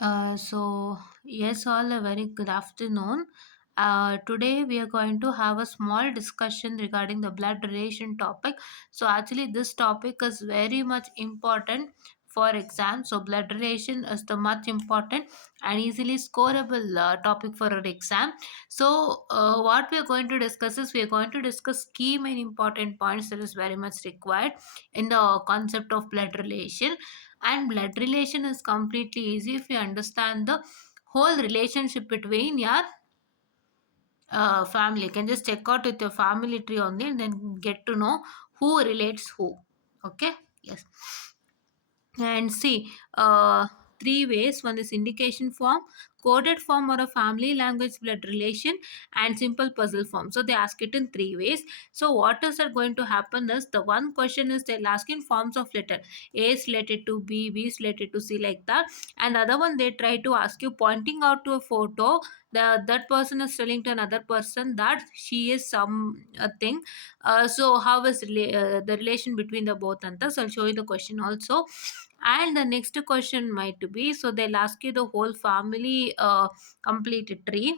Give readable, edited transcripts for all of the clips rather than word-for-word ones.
Yes, all a very good afternoon. Today, we are going to have a small discussion regarding the blood relation topic. So, actually, this topic is very much important for exam. So, blood relation is the much important and easily scoreable topic for an exam. What we are going to discuss is we are going to discuss key main important points that is very much required in the concept of blood relation. And blood relation is completely easy if you understand the whole relationship between your family. You can just check out with your family tree only and then get to know who relates who. Okay, yes. And see, three ways: one is indication form, coded form, or a family language blood relation, and simple puzzle form. So they ask it in three ways. So what is that going to happen is the one question is they'll ask in forms of letter. A is related to B is related to C, like that. And the other one, they try to ask you pointing out to a photo, that person is telling to another person that she is some thing. So how is the relation between the both? And thus I'll show you the question also. And the next question might be, so they'll ask you the whole family complete tree,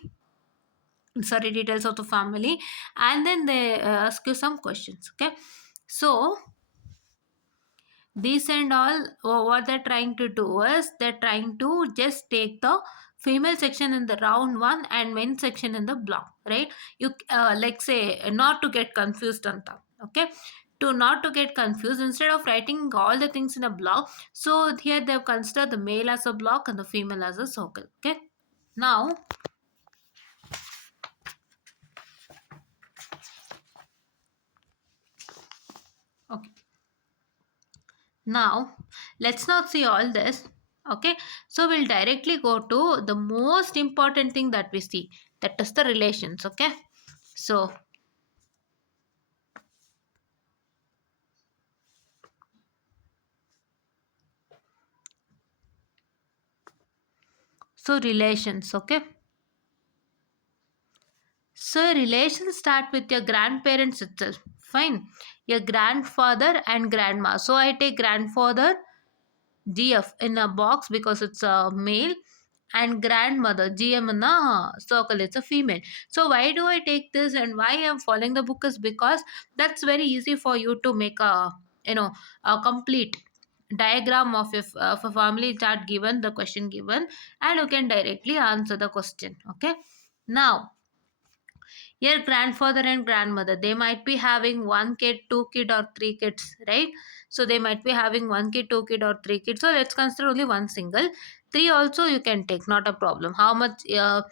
sorry, details of the family, and then they ask you some questions. Okay, so these and all, what they're trying to do is they're trying to just take the female section in the round one and men section in the block, right? You like say not to get confused on that. Okay, to not to get confused, instead of writing all the things in a block, so here they've considered the male as a block and the female as a circle. Okay, now, okay, now let's not see all this. Okay, so we'll directly go to the most important thing that we see, that is the relations. Okay, so relations. Okay, so relations start with your grandparents itself. Fine, your grandfather and grandma. So I take grandfather GF in a box because it's a male, and grandmother GM in a circle, it's a female. So why do I take this and why I'm following the book is because that's very easy for you to make a, a complete diagram of a family chart given the question given, and you can directly answer the question. Okay, now your grandfather and grandmother, they might be having one kid, two kid, or three kids, right? So they might be having one kid, two kid, or three kids. So let's consider only one single. Three also you can take, not a problem. How much your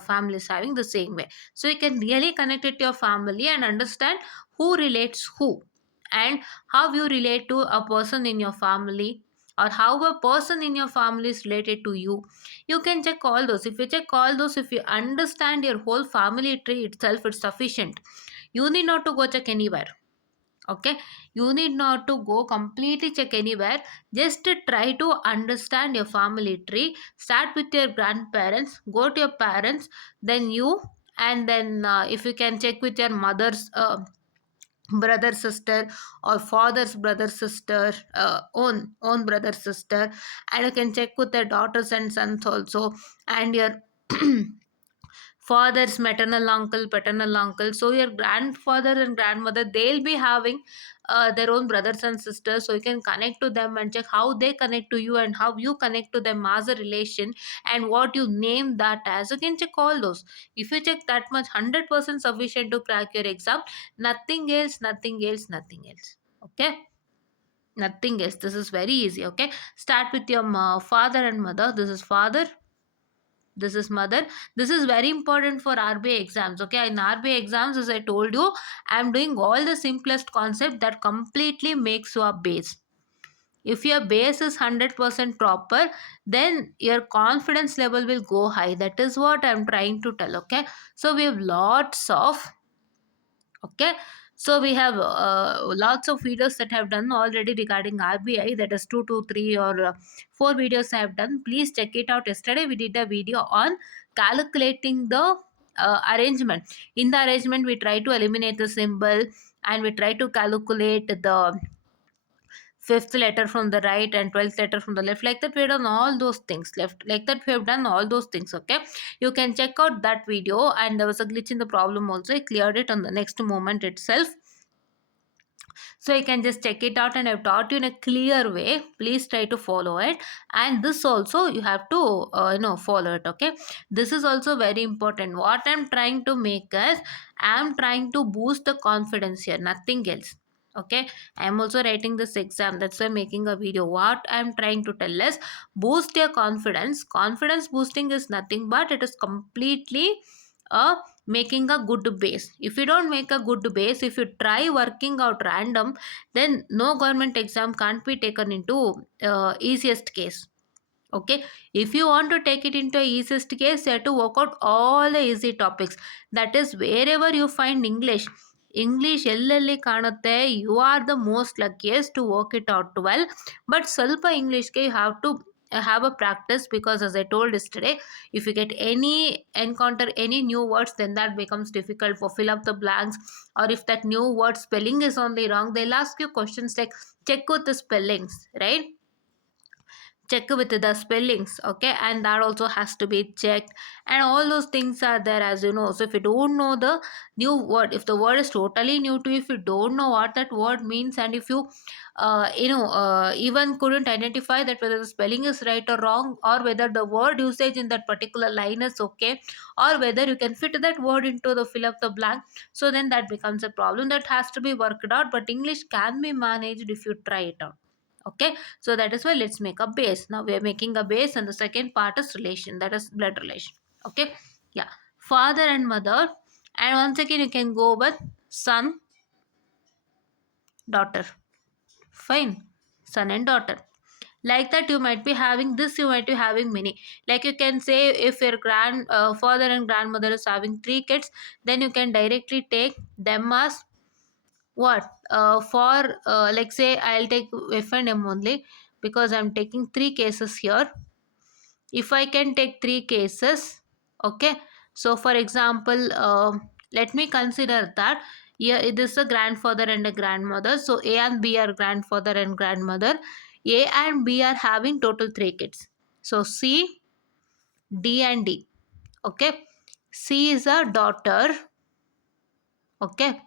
family is having, the same way. So you can really connect it to your family and understand who relates who, and how you relate to a person in your family, or how a person in your family is related to you. You can check all those. If you check all those, if you understand your whole family tree itself, it's sufficient. You need not to go check anywhere. Okay, you need not to go completely check anywhere. Just to try to understand your family tree. Start with your grandparents, go to your parents, then you, and then if you can check with your mother's brother sister, or father's brother sister, own brother sister, and you can check with their daughters and sons also, and your father's maternal uncle, paternal uncle. So your grandfather and grandmother, they'll be having their own brothers and sisters. So you can connect to them and check how they connect to you and how you connect to them as a relation, and what you name that as. You can check all those. If you check that much, 100% sufficient to crack your exam. Nothing else, nothing else, nothing else. Okay, nothing else. This is very easy. Okay, start with your father and mother. This is father, this is mother. This is very important for RBI exams. Okay, in RBI exams, as I told you, I am doing all the simplest concept that completely makes your base. If your base is 100% proper, then your confidence level will go high. That is what I am trying to tell. Okay, so we have lots of, okay, so we have lots of videos that have done already regarding RBI, that is 2 to 3 or 4 videos I have done. Please check it out. Yesterday we did a video on calculating the arrangement. In the arrangement, we try to eliminate the symbol, and we try to calculate the fifth letter from the right and 12th letter from the left. Like that we have done all those things. Left like that we have done all those things. Okay, you can check out that video. And there was a glitch in the problem also. I cleared it on the next moment itself, so you can just check it out, and I've taught you in a clear way. Please try to follow it. And this also you have to follow it. Okay, this is also very important. What I'm trying to make is, I'm trying to boost the confidence here, nothing else. Okay, I'm also writing this exam, that's why I'm making a video. What I'm trying to tell is, boost your confidence. Confidence boosting is nothing but it is completely a making a good base. If you don't make a good base, if you try working out random, then no government exam can't be taken into easiest case. Okay, if you want to take it into easiest case, you have to work out all the easy topics. That is, wherever you find English ಎಲ್ಲೆಲ್ಲಿ ಕಾಣುತ್ತೆ, you are the most luckiest to work it out well. But ಸ್ವಲ್ಪ ಇಂಗ್ಲೀಷ್ಗೆ you have to have a practice, because as I told yesterday, if you get any encounter any new words, then that becomes difficult for fill up the blanks. Or if that new word spelling is only wrong, they'll ask you questions like, check with the spellings, right? Check with the spellings. Okay, and that also has to be checked, and all those things are there, as you know. So if you don't know the new word, if the word is totally new to you, if you don't know what that word means, and if you even couldn't identify that whether the spelling is right or wrong, or whether the word usage in that particular line is okay, or whether you can fit that word into the fill up the blank, so then that becomes a problem that has to be worked out. But English can be managed if you try it out. Okay, so that is why let's make a base. Now we are making a base, and the second part is relation, that is blood relation. Okay, yeah, father and mother. And once again you can go with son, daughter. Fine, son and daughter. Like that you might be having this, you might be having many. Like you can say, if your father and grandmother is having 3 kids, then you can directly take them as what, for like say I'll take F and M only, because I'm taking 3 cases here. If I can take 3 cases, okay, so for example, let me consider that here it is a grandfather and a grandmother. So A and B are grandfather and grandmother. A and B are having total 3 kids, so C, D and D. Okay, C is a daughter. Okay,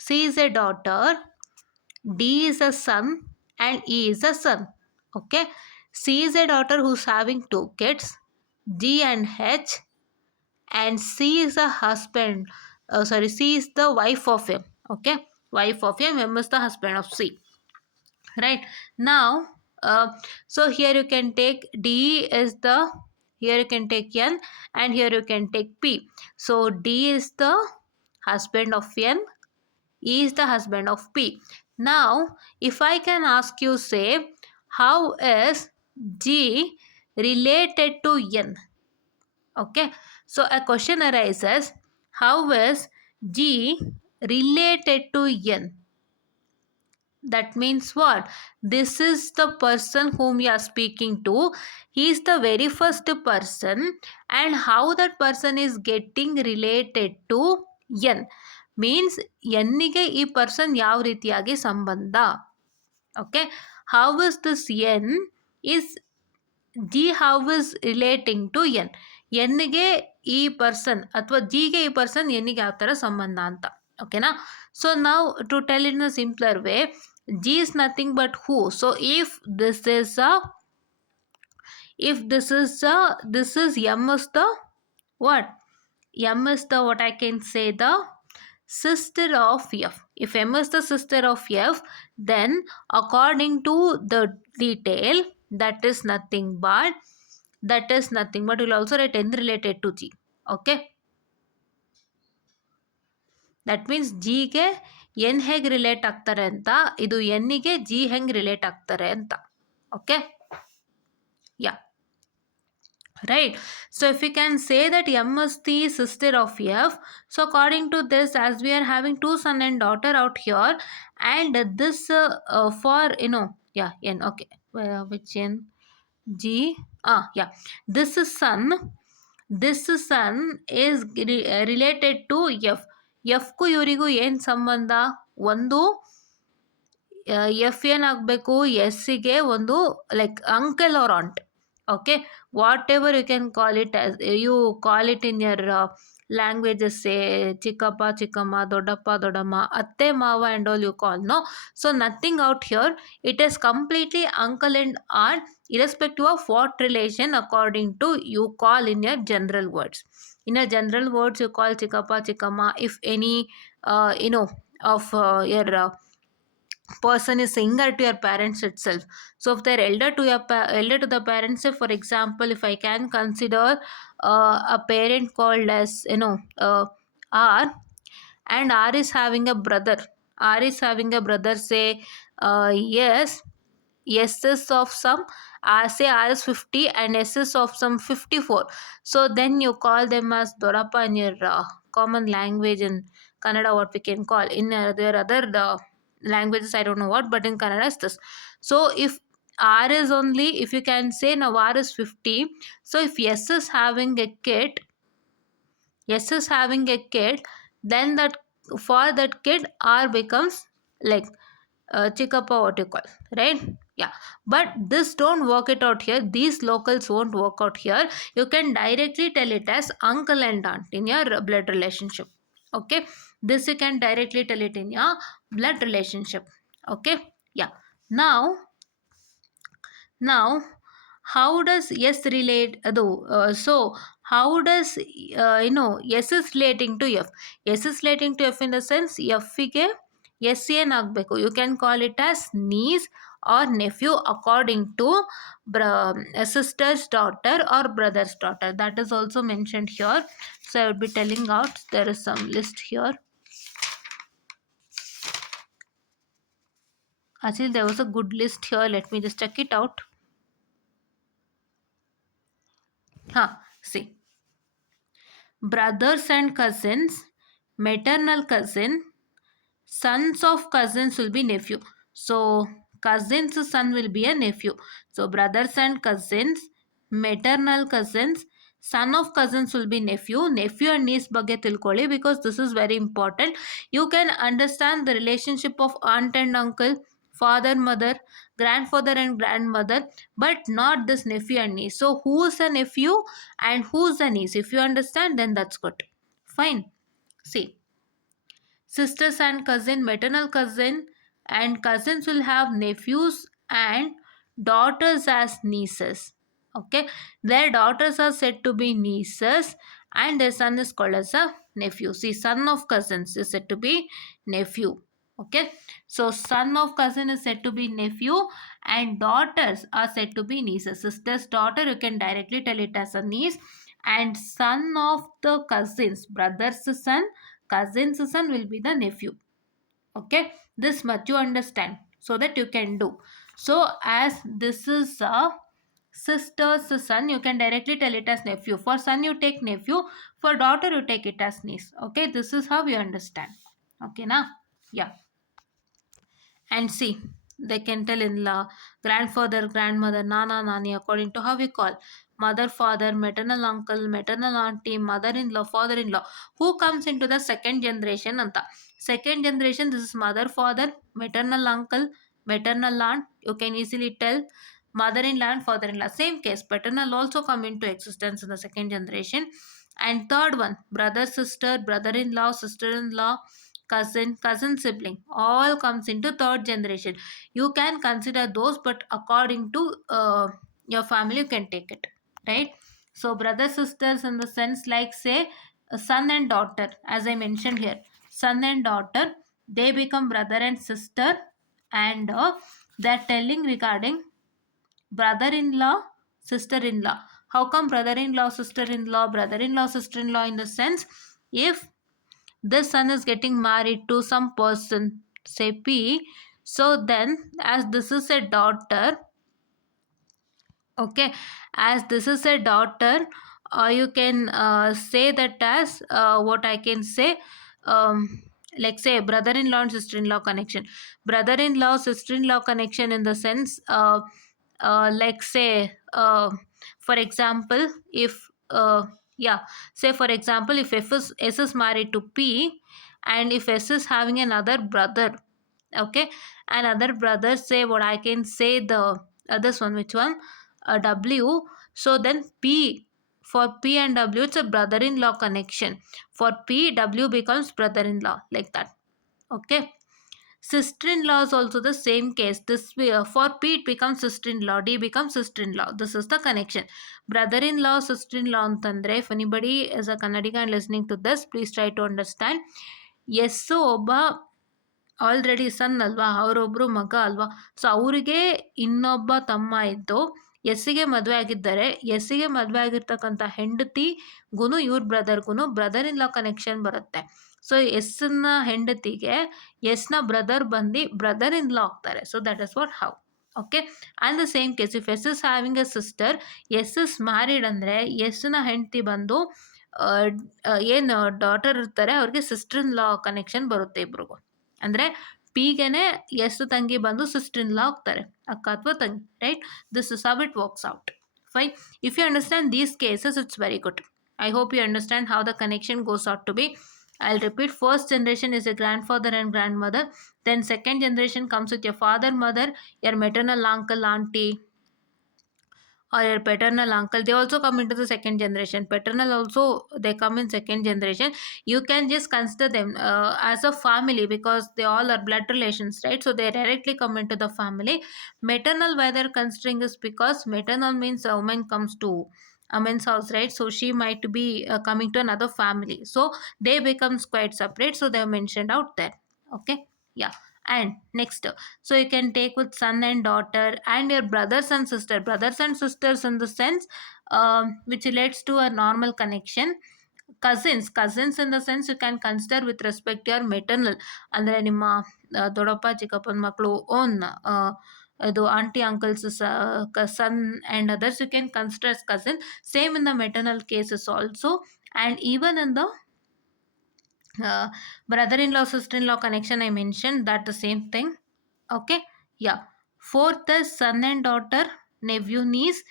C is a daughter, D is a son, and E is a son. Okay. C is a daughter who's having 2 kids, G and H, and C is a husband. Sorry, C is the wife of M. Okay. Wife of M, M is the husband of C. Right. Now, so here you can take D is the, here you can take N, and here you can take P. So D is the husband of N, E is the husband of P. Now, if I can ask you, say, how is G related to N? Okay, so a question arises, how is G related to N? That means what? This is the person whom you are speaking to. He is the very first person, and how that person is getting related to N means ಎನ್ನಿಗೆ ಈ person ಯಾವ ರೀತಿಯಾಗಿ ಸಂಬಂಧ. Okay, how is this N is G how is relating to N. ಎನ್ನಿಗೆ ಈ person ಅಥವಾ ಜಿಗೆ ಈ person ಎನ್ನಿಗೆ ಯಾವ ಥರ ಸಂಬಂಧ ಅಂತ. ಓಕೆನಾ? ಸೊ ನಾವು to tell in a simpler way, G is nothing but who. So if this is M is the what? M is the, what I can say, the sister of F. If M is the sister of F, then according to the detail, that is nothing but we'll also write N related to G. Okay, that means G ಗೆ N ಹೇಗೆ relate ಆಗ್ತಾರೆ ಅಂತ, ಇದು N ಗೆ G ಹೆಂಗೆ relate ಆಗ್ತಾರೆ ಅಂತ. Okay, yeah, right. So if we can say that M is the sister of F, so according to this, as we are having 2 son and daughter out here, and this for yeah, N. Okay, which N? G. Yeah, this is son is related to F. F ಗೂ ಇವರಿಗೂ ಏನು ಸಂಬಂಧ? ಒಂದು F ಏನಾಗಬೇಕು, ಎಸ್ಸಿಗೆ ಒಂದು like uncle or aunt. Okay, whatever you can call it as, you call it in your languages, say chikkappa chikkamma, doddappa doddamma, atte mava and all you call, no. So nothing out here, it is completely uncle and aunt irrespective of what relation according to you call in your general words. In your general words you call chikappa chikama if any of your person is younger to your parents itself. So if they're elder to your elder to the parents, say for example, if I can consider a parent called as R, and R is having a brother. R is having a brother, say yes, S is of some, say R is 50 and S is of some 54. So then you call them as Dorappa in your common language in Kannada, what we can call. In their other languages, I don't know what, but in Kannada is this. So if R is only, if you can say now R is 50, so if S is having a kid, then that for that kid R becomes like chikappa, what you call, right? Yeah, but this don't work it out here, these locals won't work out here. You can directly tell it as uncle and aunt in your blood relationship. Okay, this you can directly tell it in your blood relationship. Okay, yeah. Now how does S relate so how does S is relating to F? S is relating to F in the sense F ಗೆ S ಏನಾಗಬೇಕು, you can call it as niece or nephew according to sister's daughter or brother's daughter. That is also mentioned here, so I would be telling out, there is some list here. Actually there was a good list here, let me just check it out. See, brothers and cousins, maternal cousin, sons of cousins will be nephew. So cousin's son will be a nephew. So brothers and cousins, maternal cousins, son of cousins will be nephew. Nephew and niece ಬಗ್ಗೆ ತಿಳ್ಕೊಳ್ಳಿ, because this is very important. You can understand the relationship of aunt and uncle, father, mother, grandfather and grandmother, but not this nephew and niece. So who's a nephew and who's a niece? If you understand, then that's good. Fine. See, sisters and cousin, maternal cousin and cousins will have nephews and daughters as nieces. Okay, their daughters are said to be nieces and their son is called as a nephew. See, son of cousins is said to be nephew. Okay, so son of cousin is said to be nephew and daughters are said to be nieces. Sister's daughter, you can directly tell it as a niece, and son of the cousins, brother's son, cousin's son will be the nephew. Okay, this much you understand, so that you can do. So as this is a sister's son, you can directly tell it as nephew. For son you take nephew, for daughter you take it as niece. Okay, this is how you understand. Okay now, yeah. And see, they can tell in law, grandfather, grandmother, nana, nani, according to how we call. Mother, father, maternal uncle, maternal auntie, mother-in-law, father-in-law. Who comes into the second generation? Anta. Second generation, this is mother, father, maternal uncle, maternal aunt. You can easily tell mother-in-law and father-in-law. Same case, paternal also come into existence in the second generation. And third one, brother, sister, brother-in-law, sister-in-law, cousin sibling, all comes into third generation. You can consider those, but according to your family you can take it, right? So brother sisters in the sense like say a son and daughter, as I mentioned here, son and daughter, they become brother and sister, and they're telling regarding brother-in-law, sister-in-law. How come brother-in-law, sister-in-law, brother-in-law, sister-in-law? In the sense, if this son is getting married to some person, say P, so then as this is a daughter, okay, as this is a daughter, you can say that as what I can say, like say brother-in-law and sister-in-law connection. Brother-in-law, sister-in-law connection in the sense, like say, for example, if yeah, say for example, if S is married to P, and if S is having another brother, okay, and other brothers say what I can say the this one, which one, W. So then P, for P and W it's a brother-in-law connection. For P, W becomes brother-in-law, like that. Okay. Sister-in-law is also the same case. This way, for P it becomes sister-in-law, D becomes sister-in-law. This is the connection. Brother-in-law, sister-in-law ಅಂತಂದ್ರೆ, if anybody is a Kannadiga and listening to this, please try to understand. S ಒಬ್ಬ already son ಅಲ್ವಾ, ಅವರೊಬ್ಬರು ಮಗ ಅಲ್ವಾ, so ಅವರಿಗೆ ಇನ್ನೊಬ್ಬ ತಮ್ಮ ಇದ್ದು ಎಸ್ಸಿಗೆ ಮದುವೆ ಆಗಿದ್ದಾರೆ. ಎಸ್ಸಿಗೆ ಮದುವೆ ಆಗಿರ್ತಕ್ಕಂಥ ಹೆಂಡತಿಗೂ ಇವ್ರ ಬ್ರದರ್ ಇನ್ ಲಾ ಕನೆಕ್ಷನ್ ಬರುತ್ತೆ. ಸೊ ಎಸ್ನ ಹೆಂಡತಿಗೆ ಎಸ್ನ ಬ್ರದರ್ ಬಂದು ಬ್ರದರ್ ಇನ್ ಲಾ ಆಗ್ತಾರೆ. So that is what how. Okay. And the same case, if S is having a sister, S is married ಅಂದರೆ ಎಸ್ನ ಹೆಂಡತಿ ಬಂದು ಏನು ಡಾಟರ್ ಇರ್ತಾರೆ ಅವ್ರಿಗೆ ಸಿಸ್ಟರ್ ಇನ್ ಲಾ ಕನೆಕ್ಷನ್ ಬರುತ್ತೆ ಇಬ್ರಿಗೂ. ಅಂದರೆ ಪಿಗೆನೆ ಎಸ್ ತಂಗಿ ಬಂದು ಸಿಸ್ಟರ್ ಇನ್ ಲಾ ಆಗ್ತಾರೆ, ಅಕ್ಕ ಅಥವಾ ತಂಗಿ, right? This is how it works out. Fine. If you understand these cases, it's very good. I hope you understand how the connection goes out to be. I'll repeat. First generation is a grandfather and grandmother. Then second generation comes with your father, mother, your maternal uncle, auntie, or your paternal uncle. They also come into the second generation. Paternal also, they come in second generation. You can just consider them as a family because they all are blood relations, right? So they directly come into the family. Maternal, why they're considering is because maternal means a woman comes to a man's house, right? So she might be coming to another family, so they becomes quite separate, so they are mentioned out there. Okay. Yeah. And next, so you can take with son and daughter and your brothers and sisters in the sense which relates to a normal connection. Cousins in the sense you can consider with respect to your maternal, ಅಂದರೆ ನಿಮ್ಮ ದೊಡ್ಡಪ್ಪ ಚಿಕ್ಕಪ್ಪನ ಮಕ್ಕಳು, own ಇದು aunty uncle's son and others, you can consider as cousin. Same in the maternal cases also, and even in the brother-in-law, sister-in-law connection I mentioned, that the same thing. Okay. Yeah. Fourth is son and daughter, nephew, niece,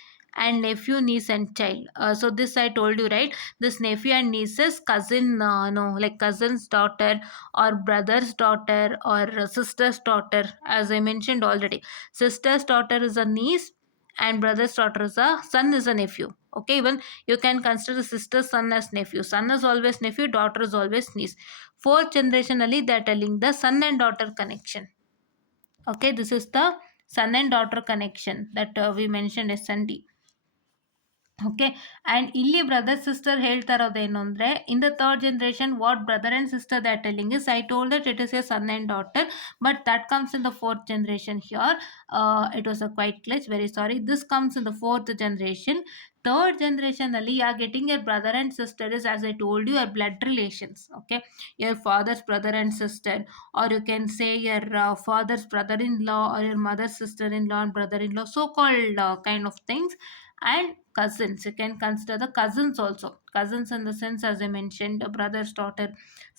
and nephew, niece and child. So this I told you, right? This nephew and niece's cousin, no, like cousin's daughter or brother's daughter or sister's daughter, as I mentioned already. Sister's daughter is a niece and brother's daughter is a son, is a nephew. Okay. Even you can consider sister's son as nephew. Son is always nephew, daughter is always niece. Fourth generation ali they are telling the son and daughter connection. Okay, this is the son and daughter connection that we mentioned as S&D. Okay. And ಇಲ್ಲಿ brother sister ಹೇಳ್ತಾ ಇರೋದೇನು ಅಂದರೆ, in the third generation what brother and sister that telling is, I told that it is a son and daughter, but that comes in the fourth generation here. It was a quite cliche, very sorry. This comes in the fourth generation. Third ಜನರೇಷನಲ್ಲಿ you are getting your brother and sister is, as I told you, your blood relations. Okay. Your father's brother and sister, or you can say your father's brother-in-law or your mother's sister-in-law and brother-in-law, so called kind of things. And cousins, you can consider the cousins also. Cousins in the sense, as I mentioned, a brother's daughter,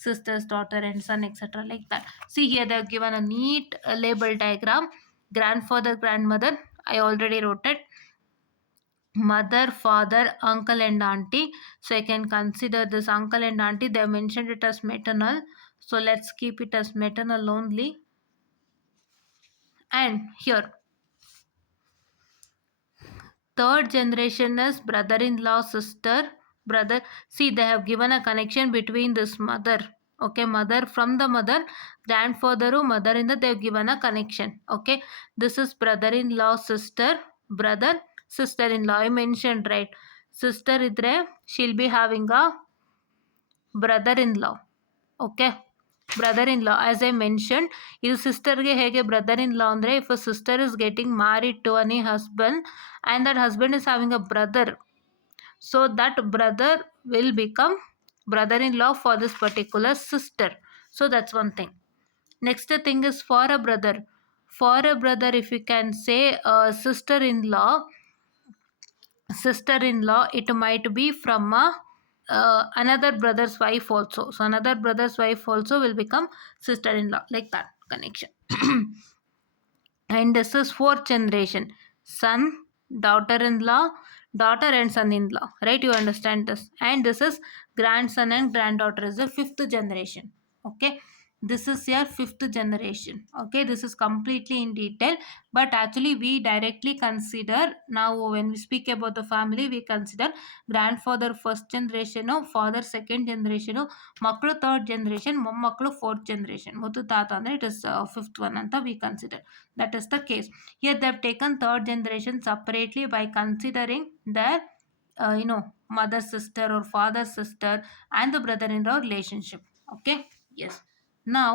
sister's daughter and son, etc., like that. See here they have given a neat label diagram. Grandfather, grandmother, I already wrote it. Mother, father, uncle and auntie. So I can consider this uncle and auntie, they have mentioned it as maternal, so let's keep it as maternal only. And here third generation is brother-in-law, sister, brother. See, they have given a connection between this mother. Okay, mother, from the mother, grandfather, mother in the, they have given a connection. Okay, this is brother-in-law, sister, brother, sister-in-law. I mentioned, right? Sister idre, she'll be having a brother-in-law. Okay. Brother-in-law, as I mentioned, ಇದು ಸಿಸ್ಟರ್ಗೆ ಹೇಗೆ brother-in-law ಅಂದರೆ, if a sister is getting married to any husband and that husband is having a brother, so that brother will become brother-in-law for this particular sister. So that's one thing. Next thing is for a brother. For a brother, if you can say sister-in-law, it might be from a another brother's wife also. So another brother's wife also will become sister-in-law, like that connection. And this is fourth generation. Son, daughter-in-law, daughter and son-in-law, right? You understand this. And this is grandson and granddaughter is the fifth generation. Okay. this is your fifth generation. Okay, this is completely in detail, but actually we directly consider, now when we speak about the family, we consider grandfather first generation, father second generation, ಮಕ್ಕಳು third generation, ಮೊಮ್ಮಕ್ಕಳು fourth generation, ಮುತ್ತು ತಾತ ಅಂದರೆ it is fifth one ಅಂತ we consider. That is the case. Here they have taken third generation separately by considering their mother sister or father sister and the brother-in-law relationship. Okay, yes. Now,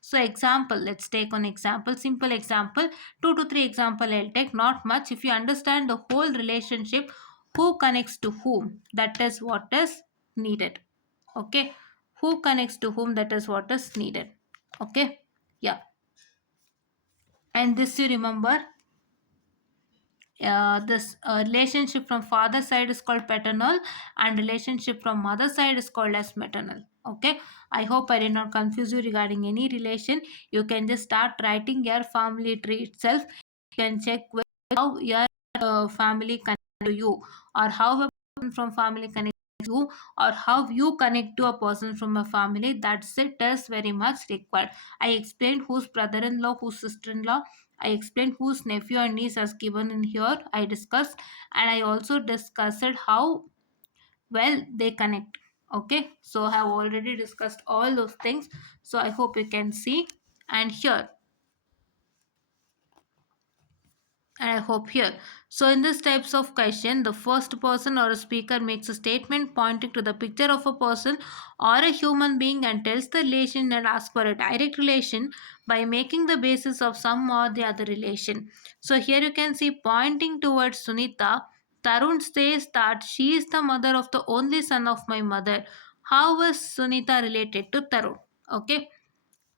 so example, let's take one example, simple example, 2 to 3 example I'll take, not much. If you understand the whole relationship, who connects to whom, that is what is needed. Okay, who connects to whom, that is what is needed. Okay, yeah. And this you remember, this relationship from father side is called paternal, and relationship from mother side is called as maternal. Okay, I hope I did not confuse you regarding any relation. You can just start writing your family tree itself. You can check how your family connect to you, or how a person from family connect to you, or how you connect to a person from a family. That's it is very much required. I explained whose brother-in-law, whose sister-in-law. I explained whose nephew and niece as given in here. I discussed, and I also discussed how well they connect. Okay, so I have already discussed all those things. So I hope you can see and hear. And I hope here. So in this types of question, the first person or a speaker makes a statement pointing to the picture of a person or a human being and tells the relation and asks for a direct relation by making the basis of some or the other relation. So here you can see pointing towards Sunita, Tarun says that she is the mother of the only son of my mother. How is Sunita related to Tarun? Okay.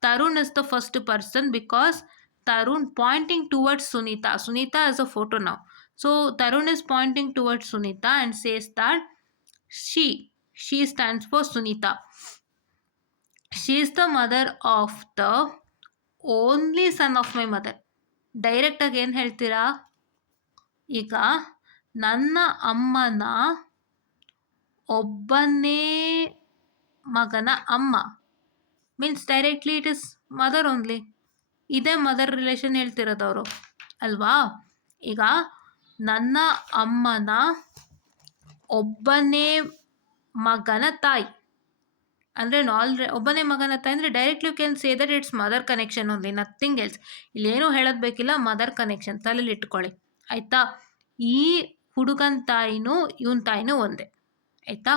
Tarun is the first person because Tarun pointing towards Sunita. Sunita is a photo now. So Tarun is pointing towards Sunita and says that she stands for Sunita. She is the mother of the only son of my mother. Direct ಆಗಿ ಏನು ಹೇಳ್ತೀರಾ? ಈಗ ನನ್ನ ಅಮ್ಮನ ಒಬ್ಬನೇ ಮಗನ ಅಮ್ಮ means directly it is mother only. ಇದೇ ಮದರ್ ರಿಲೇಷನ್ ಹೇಳ್ತಿರೋದು ಅವರು ಅಲ್ವಾ? ಈಗ ನನ್ನ ಅಮ್ಮನ ಒಬ್ಬನೇ ಮಗನ ತಾಯಿ ಅಂದರೆ ಒಬ್ಬನೇ ಮಗನ ತಾಯಿ ಅಂದರೆ directly you can say that it's mother connection only, nothing else. ಇಲ್ಲೇನೂ ಹೇಳೋದು ಬೇಕಿಲ್ಲ, ಮದರ್ ಕನೆಕ್ಷನ್ ತಲೆಯಲ್ಲಿ ಇಟ್ಕೊಳ್ಳಿ ಆಯಿತಾ. ಈ ಹುಡುಗನ ತಾಯಿನೂ ಇವನ ತಾಯಿನೂ ಒಂದೇ ಆಯಿತಾ.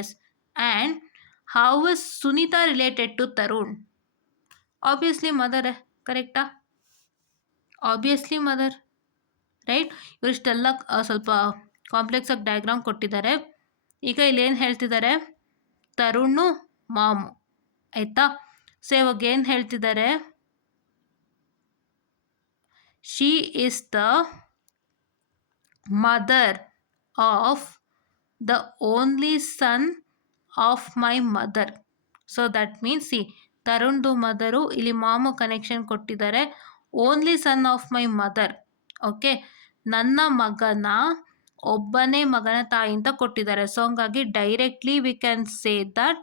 Yes. And how is Sunita related to Tarun? Obviously mother, ಕರೆಕ್ಟಾ? Obviously mother, right? ಇವರಿಷ್ಟೆಲ್ಲ ಸ್ವಲ್ಪ ಕಾಂಪ್ಲೆಕ್ಸ್ ಆಗಿ ಡಯಾಗ್ರಾಮ್ ಕೊಟ್ಟಿದ್ದಾರೆ. ಈಗ ಇಲ್ಲಿ ಏನು ಹೇಳ್ತಿದ್ದಾರೆ? ತರುಣ್ಣು ಮಾಮು ಆಯಿತಾ. ಸೊ ಇವಾಗ ಏನು ಹೇಳ್ತಿದ್ದಾರೆ? She is the mother of the only son of my mother. So that means she ತರುಣ್ದು ಮದರು, ಇಲ್ಲಿ ಮಾಮು ಕನೆಕ್ಷನ್ ಕೊಟ್ಟಿದ್ದಾರೆ, only son of my mother. Okay, ನನ್ನ ಮಗನ ಒಬ್ಬನೇ ಮಗನ ತಾಯಿ ಅಂತ ಕೊಟ್ಟಿದ್ದಾರೆ. ಸೊ ಹಂಗಾಗಿ directly we can say that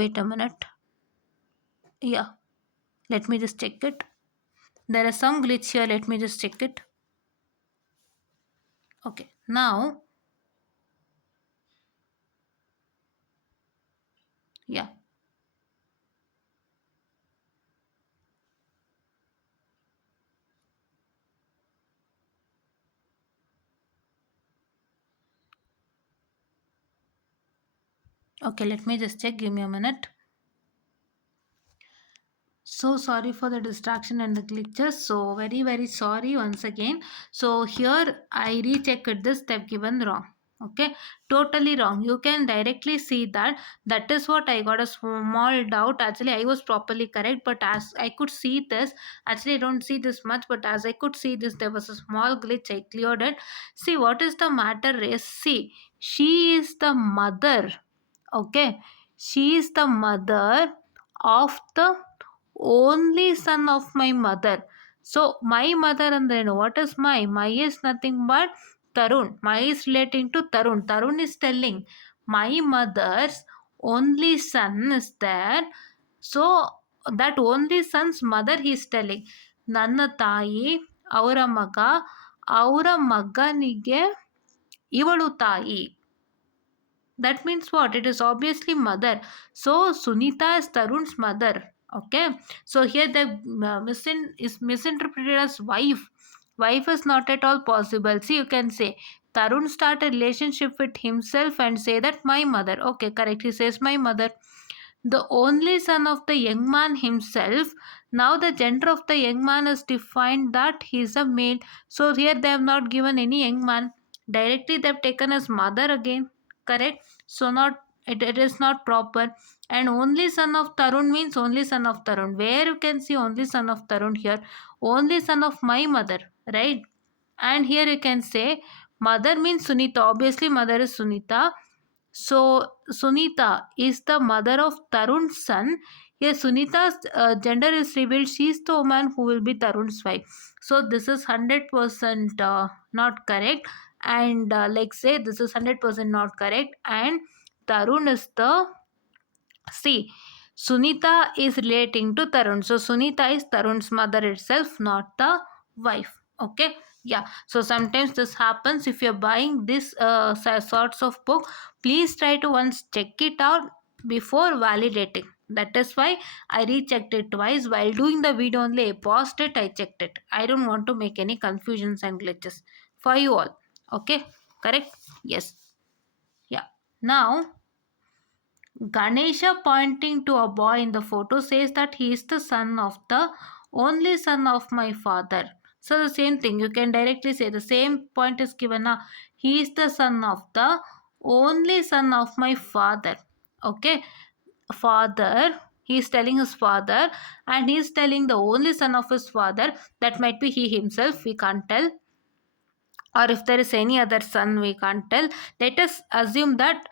wait a minute, yeah let me just check it. There are some glitch here, let me just check it. Okay, ನಾವು yeah. Okay, let me just check. Give me a minute. So sorry for the distraction and the glitches. So very sorry once again. So here I rechecked this. They've given wrong. Okay, totally wrong. You can directly see that. That is what I got a small doubt. Actually I was properly correct, but as I could see this, actually I don't see this much, but as I could see this, there was a small glitch. I cleared it. See what is the matter is, see, she is the mother. Okay, she is the mother of the only son of my mother. So my mother ಅಂದ್ರೇನು? What is my? My is nothing but Tarun. My is relating to Tarun. Tarun is telling my mother's only son is there. So that only son's mother he's telling, ನನ್ನ ತಾಯಿ, ಅವರ ಮಗ, ಅವರ ಮಗನಿಗೆ ಇವಳು ತಾಯಿ. That means what? It is obviously mother. So Sunita is Tarun's mother. Okay. So here the is misinterpreted as wife. Wife is not at all possible. See, you can say Tarun start a relationship with himself and say that my mother. Okay, correct. He says my mother. The only son of the young man himself. Now the gender of the young man is defined that he is a male. So here they have not given any young man. Directly they have taken as mother again. Correct. So not it is not proper. And only son of Tarun means only son of Tarun. Where you can see only son of Tarun here? Only son of my mother, right? And here you can say mother means Sunita. Obviously mother is Sunita. So Sunita is the mother of Tarun's son. Here Sunita's gender is revealed. She is the woman who will be Tarun's wife. So this is 100% not correct. And like say this is 100% not correct. And Tarun is the, see, Sunita is relating to Tarun. So Sunita is Tarun's mother itself, not the wife. Okay. Yeah. So sometimes this happens. If you're buying this sorts of book, please try to once check it out before validating. That is why I rechecked it twice. While doing the video only, I paused it, I checked it. I don't want to make any confusions and glitches for you all. Okay. Correct? Yes. Yeah. Now Ganesha, pointing to a boy in the photo, says that he is the son of the only son of my father. So the same thing, you can directly say the same point is given. He is the son of the only son of my father. Okay, father. He is telling his father, and he is telling the only son of his father. That might be he himself. We can't tell, or if there is any other son, we can't tell. Let us assume that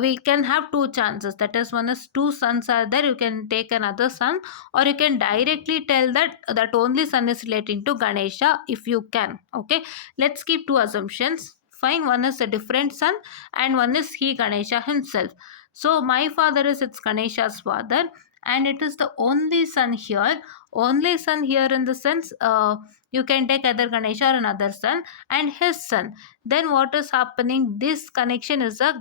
we can have two chances, that is, one is two sons are there, you can take another son, or you can directly tell that that only son is relating to Ganesha if you can. Okay, let's keep two assumptions. Fine, one is a different son and one is he, Ganesha himself. So my father is it's Ganesha's father, and it is the only son here. Only son here in the sense, you can take either Ganesha or another son and his son. Then what is happening? This connection is a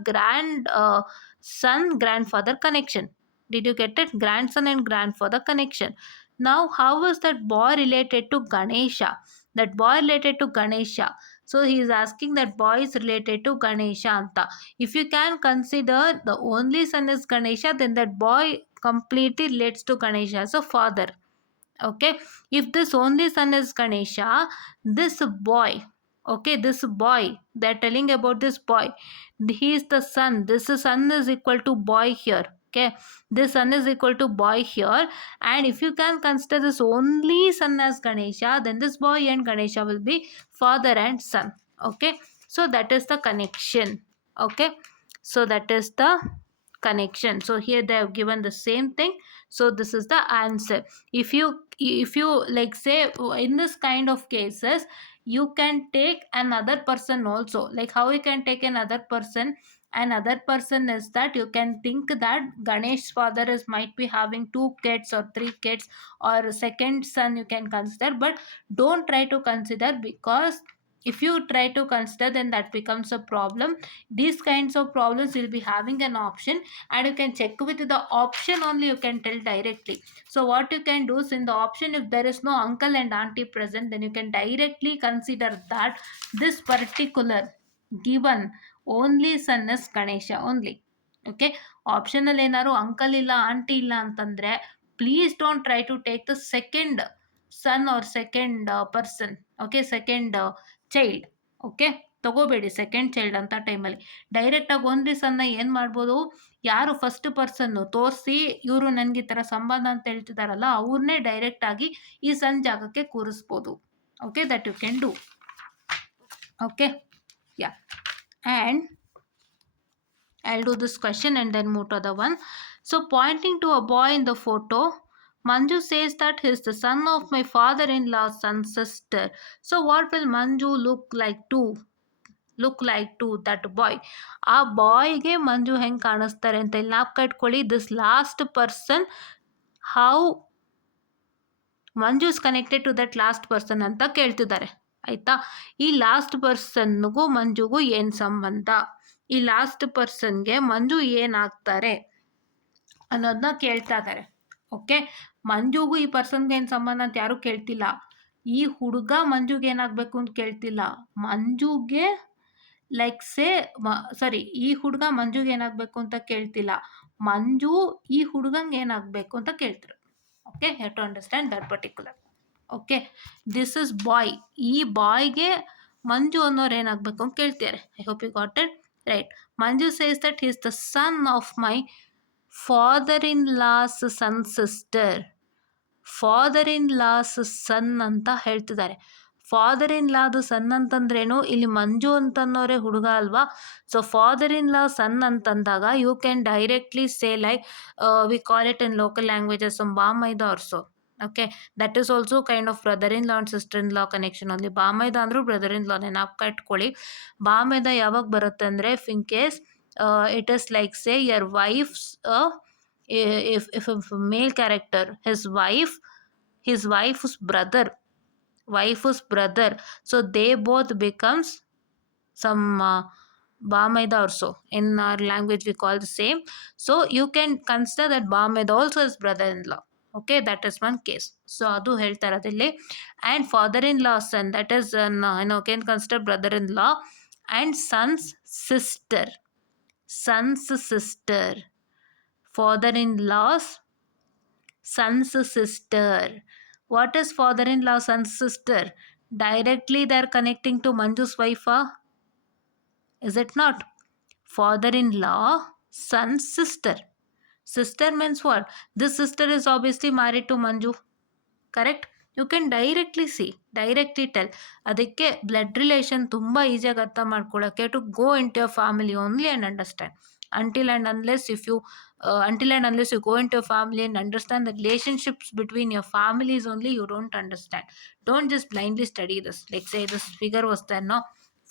son grandfather connection. Did you get it? Grandson and grandfather connection. Now how is that boy related to Ganesha? That boy related to Ganesha. So he is asking that boy is related to Ganesha anta. If you can consider the only son is Ganesha, then that boy completely relates to Ganesha as a father. Okay, if this only son is Ganesha, this boy, okay, this boy, they're telling about this boy, he is the son, this son is equal to boy here. Okay, this son is equal to boy here, and if you can consider this only son as Ganesha, then this boy and Ganesha will be father and son. Okay, so that is the connection. Okay, so that is the connection. So here they have given the same thing. So this is the answer. If you like say in this kind of cases, you can take another person also. Like how you can take another person? Another person is that you can think that Ganesh's father is might be having two kids or three kids, or a second son you can consider, but don't try to consider, because if you try to consider, then that becomes a problem. These kinds of problems will be having an option, and you can check with the option only, you can tell directly. So what you can do is, in the option, if there is no uncle and auntie present, then you can directly consider that this particular given only son is Ganesha only. Okay, optional ಏನಾದ್ರು uncle ಇಲ್ಲ aunty ಇಲ್ಲ ಅಂತಂದ್ರೆ, please don't try to take the second son or second person. Okay, second child. Okay, ತಗೋಬೇಡಿ second child ಅಂತ ಟೈಮಲ್ಲಿ. ಡೈರೆಕ್ಟಾಗಿ only ಸನ್ನ ಏನು ಮಾಡ್ಬೋದು, ಯಾರು ಫಸ್ಟ್ ಪರ್ಸನ್ನು ತೋರಿಸಿ ಇವರು ನನಗೆ ಈ ಥರ ಸಂಬಂಧ ಅಂತ ಹೇಳ್ತಿದಾರಲ್ಲ, ಅವ್ರನ್ನೇ ಡೈರೆಕ್ಟಾಗಿ ಈ ಸಣ್ಣ ಜಾಗಕ್ಕೆ ಕೂರಿಸ್ಬೋದು. Okay, that you can do. Okay, yeah. And I'll do this question and then move to the one. So pointing to a boy in the photo, Manju says that he is the son of my father-in-law's son sister. So what will Manju look like to that boy? ಆ ಬಾಯ್ಗೆ ಮಂಜು ಹೆಂಗೆ ಕಾಣಿಸ್ತಾರೆ ಅಂತ ಇಲ್ಲಿ ನಾಪ್ಕ ಇಟ್ಕೊಳ್ಳಿ. This last person how Manju is connected to that last person ಅಂತ ಕೇಳ್ತಿದ್ದಾರೆ. ಆಯಿತಾ? ಈ ಲಾಸ್ಟ್ ಪರ್ಸನ್ಗೂ ಮಂಜುಗೂ ಏನು ಸಂಬಂಧ, ಈ ಲಾಸ್ಟ್ ಪರ್ಸನ್ಗೆ ಮಂಜು ಏನಾಗ್ತಾರೆ ಅನ್ನೋದನ್ನ ಕೇಳ್ತಾ ಇದ್ದಾರೆ. ಓಕೆ, ಮಂಜುಗೂ ಈ ಪರ್ಸನ್ಗೆ ಏನು ಸಂಬಂಧ ಅಂತ ಯಾರೂ ಕೇಳ್ತಿಲ್ಲ. ಈ ಹುಡುಗ ಮಂಜುಗೆ ಏನಾಗಬೇಕು ಅಂತ ಕೇಳ್ತಿಲ್ಲ. ಮಂಜುಗೆ ಲೈಕ್ ಸೇ ಸಾರಿ, ಈ ಹುಡುಗ ಮಂಜುಗೆ ಏನಾಗಬೇಕು ಅಂತ ಕೇಳ್ತಿಲ್ಲ. ಮಂಜು ಈ ಹುಡುಗಂಗೆ ಏನಾಗಬೇಕು ಅಂತ ಕೇಳ್ತಿರು. Okay, have to understand that particular. Okay, this is boy. ಈ ಬಾಯ್ಗೆ ಮಂಜು ಅನ್ನೋರು ಏನಾಗಬೇಕು ಅಂತ ಕೇಳ್ತಿದ್ದಾರೆ. I hope you got it right. Manju says that he is the son of my father in law's son sister. Father in law's son ಅಂತ ಹೇಳ್ತಿದ್ದಾರೆ. Father in ಲಾದು ಸನ್ ಅಂತಂದ್ರೇನು, ಇಲ್ಲಿ ಮಂಜು ಅಂತನ್ನೋರೆ ಹುಡುಗ ಅಲ್ವಾ. So father in law son ಅಂತಂದಾಗ you can directly say like we call it in local languages bamaida or so. Okay, that is also kind of brother in law and sister in law connection only. Bamaida ಅಂದರೂ brother ಇನ್ ಲಾನೇ, ನಾವು ಕಟ್ಕೊಳ್ಳಿ. ಬಾಮೈದ ಯಾವಾಗ ಬರುತ್ತೆ ಅಂದರೆ in case it is like say your wife's if a male character, his wife's brother, so they both becomes some bamaida or so. In our language we call the same. So you can consider that bamaida also is brother-in-law. Okay, that is one case. So adu ಹೇಳ್ತಾರೆ ಅದಿಲ್ಲಿ. And father-in-law son, that is can consider brother-in-law. And son's sister, father-in-law's son's sister. What is father-in-law son's sister? Directly they are connecting to Manju's wife, is it not? Father-in-law son's sister. Sister means what? This sister is obviously married to Manju, correct? You can directly tell. ಅದಕ್ಕೆ blood relation ತುಂಬ ಈಸಿಯಾಗಿ ಅರ್ಥ ಮಾಡ್ಕೊಳ್ಳೋಕ್ಕೆ, to go into your family only and understand. Until and unless you go into your family and understand the relationships between your families only, you don't understand. Don't just blindly study this. Like say this figure was there, no?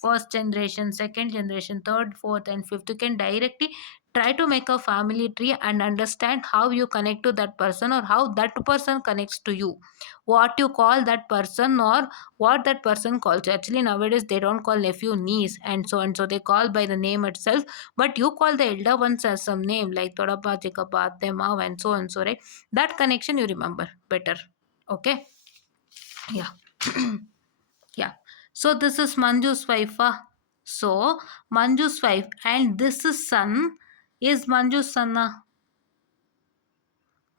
First generation, second generation, third, fourth and fifth. You can directly try to make a family tree and understand how you connect to that person, or how that person connects to you. What you call that person, or what that person calls you. Actually nowadays they don't call nephew niece and so they call by the name itself. But you call the elder ones as some name like Todapa, Chikapa, Atte, Mav and so, right? That connection you remember better. Okay, yeah. Yeah, so this is Manju's wife. So Manju's wife, and this is son is Manju's son.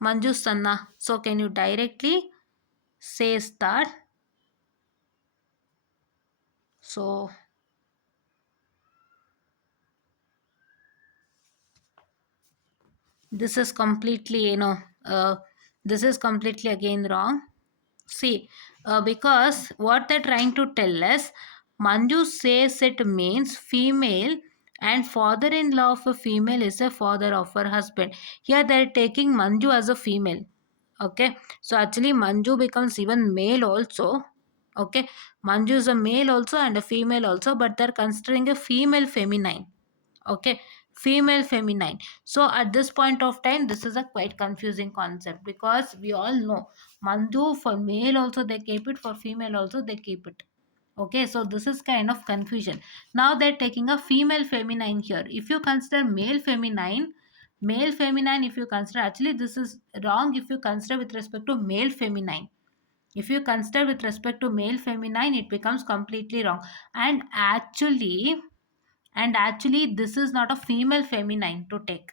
Manju's son. So can you directly says that? So this is completely this is completely again wrong. See, because what they're trying to tell us, Manju says it means female, and father-in-law of a female is a father of her husband. Here they're taking Manju as a female. Okay, so actually Manju becomes even male also. Okay, Manju is a male also and a female also, but they're considering a female feminine. Okay, female feminine. So at this point of time this is a quite confusing concept, because we all know Manju for male also they keep it, for female also they keep it. Okay, so this is kind of confusion. Now they're taking a female feminine here. If you consider male feminine, if you consider, actually this is wrong if you consider with respect to male feminine. If you consider with respect to male feminine, it becomes completely wrong. And actually this is not a female feminine to take.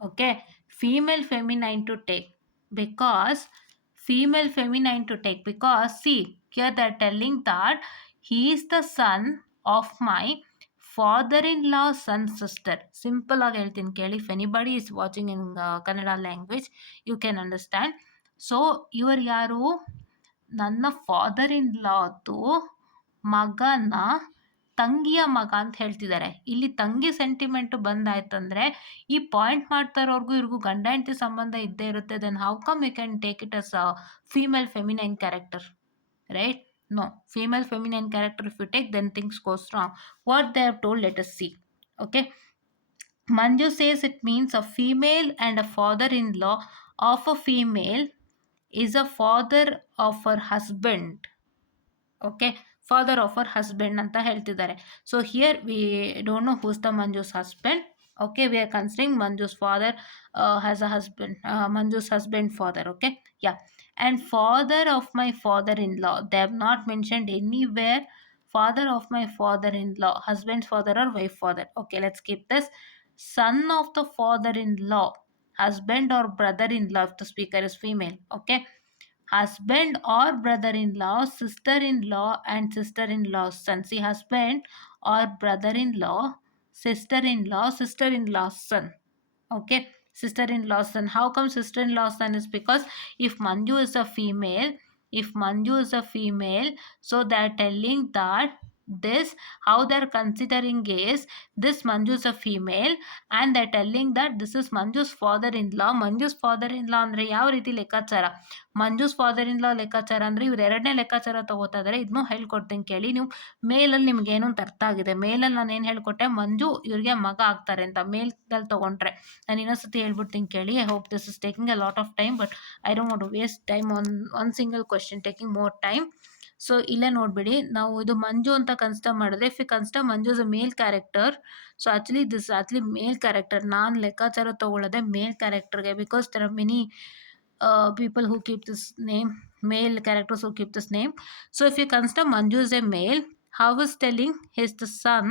Okay, female feminine to take, because see here they're telling that he is the son of my father-in-law son sister. Simple ಆಗಿ ಹೇಳ್ತೀನಿ ಕೇಳಿ. If anybody is watching in Kannada language, you can understand. So ಇವರು ಯಾರು? ನನ್ನ father in ಲಾದು ಮಗನ ತಂಗಿಯ ಮಗ ಅಂತ ಹೇಳ್ತಿದ್ದಾರೆ. ಇಲ್ಲಿ ತಂಗಿ ಸೆಂಟಿಮೆಂಟ್ ಬಂದಾಯ್ತಂದ್ರೆ ಈ ಪಾಯಿಂಟ್ ಮಾಡ್ತಾ ಇರೋರ್ಗು ಇವ್ರಿಗೂ ಗಂಡ ಹೆಂಡತಿ ಸಂಬಂಧ ಇದ್ದೇ ಇರುತ್ತೆ. Then how come you can take it as a female feminine character, right? No, female feminine character if you take, then things goes wrong. What they have told, let us see. Okay, Manju says it means a female and a father-in-law of a female is a father of her husband. ಓಕೆ, father of her husband ಅಂತ ಹೇಳ್ತಿದ್ದಾರೆ. So here we don't know whose the Manju's husband. Okay, we are considering Manju's father has a husband, Manju's husband father. Okay, yeah. And father of my father-in-law, they have not mentioned anywhere father of my father-in-law, husband's father or wife father. Okay, let's keep this. Son of the father-in-law, husband or brother-in-law if the speaker is female. Okay, husband or brother-in-law, sister-in-law and sister-in-law's son. See, husband or brother-in-law, sister-in-law, sister-in-law's son. Okay, sister-in-law's son. How come sister-in-law's son? Is because if Manju is a female, so they're telling that this, how they're considering is this Manju is a female and they're telling that this is Manju's father-in-law. Manju's father-in-law ಅಂದ್ರೆ ಯಾವ ರೀತಿ ಲೆಕ್ಕಾಚಾರ? Manju's father in ಲಾ ಲೆಕ್ಕಾಚಾರ ಅಂದರೆ ಇವ್ರು ಎರಡನೇ ಲೆಕ್ಕಾಚಾರ ತಗೋತಾ ಇದ್ದಾರೆ. ಇದನ್ನು ಹೇಳ್ಕೊಡ್ತೀನಿ ಕೇಳಿ. ನೀವು ಮೇಲಲ್ಲಿ ನಿಮ್ಗೆ ಏನು ಅಂತ ಅರ್ಥ ಆಗಿದೆ. ಮೇಲಲ್ಲಿ ನಾನು ಏನು ಹೇಳ್ಕೊಟ್ಟೆ, ಮಂಜು ಇವ್ರಿಗೆ ಮಗ ಆಗ್ತಾರೆ ಅಂತ ಮೇಲ್ದಲ್ಲಿ ತೊಗೊಂಡ್ರೆ. ನಾನು ಇನ್ನೊಂದ್ಸತಿ ಹೇಳ್ಬಿಡ್ತೀನಿ ಕೇಳಿ. I hope this is taking a lot of time, but I don't want to waste time on one single question, taking more time. So ಇಲ್ಲೇ ನೋಡ್ಬಿಡಿ, ನಾವು ಇದು ಮಂಜು ಅಂತ ಕನ್ಸಿಡರ್ ಮಾಡಿದ್ರೆ, if you consider Manju is a male character, so actually male character. ನಾನು ಲೆಕ್ಕಾಚಾರ ತಗೊಳ್ಳೋದೆ male ಕ್ಯಾರೆಕ್ಟರ್ಗೆ, because there are many people who keep this name, male characters who keep this name. So if you consider Manju is a male, how is telling he is the son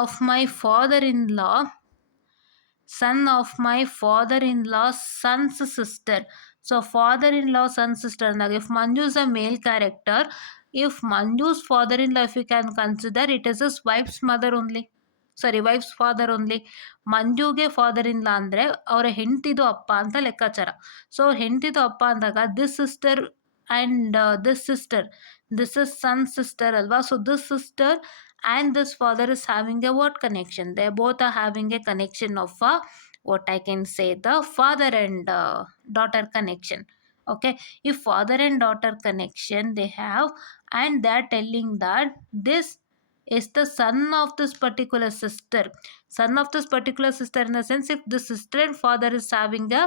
of my father-in-law, son of my father-in-law's son's sister. So father-in-law, son's sister. Now if Manju is a male character, if Manju's father-in-law, if you can consider, it is his wife's mother only. Sorry, wife's father only. ಮಂಜುಗೆ father in law ಅಂದರೆ ಅವರ ಹೆಂಡತಿದು ಅಪ್ಪ ಅಂತ ಲೆಕ್ಕಾಚಾರ. So ಅವ್ರ ಹೆಂಡತಿದು ಅಪ್ಪ ಅಂದಾಗ this sister and this is son sister ಅಲ್ವಾ. So this sister and this father is having a what connection? They both are having a connection of what I can say the father and daughter connection. Okay, if father and daughter connection they have, and they are telling that this is the son of this particular sister. Son of this particular sister in the sense, if the sister and father is having a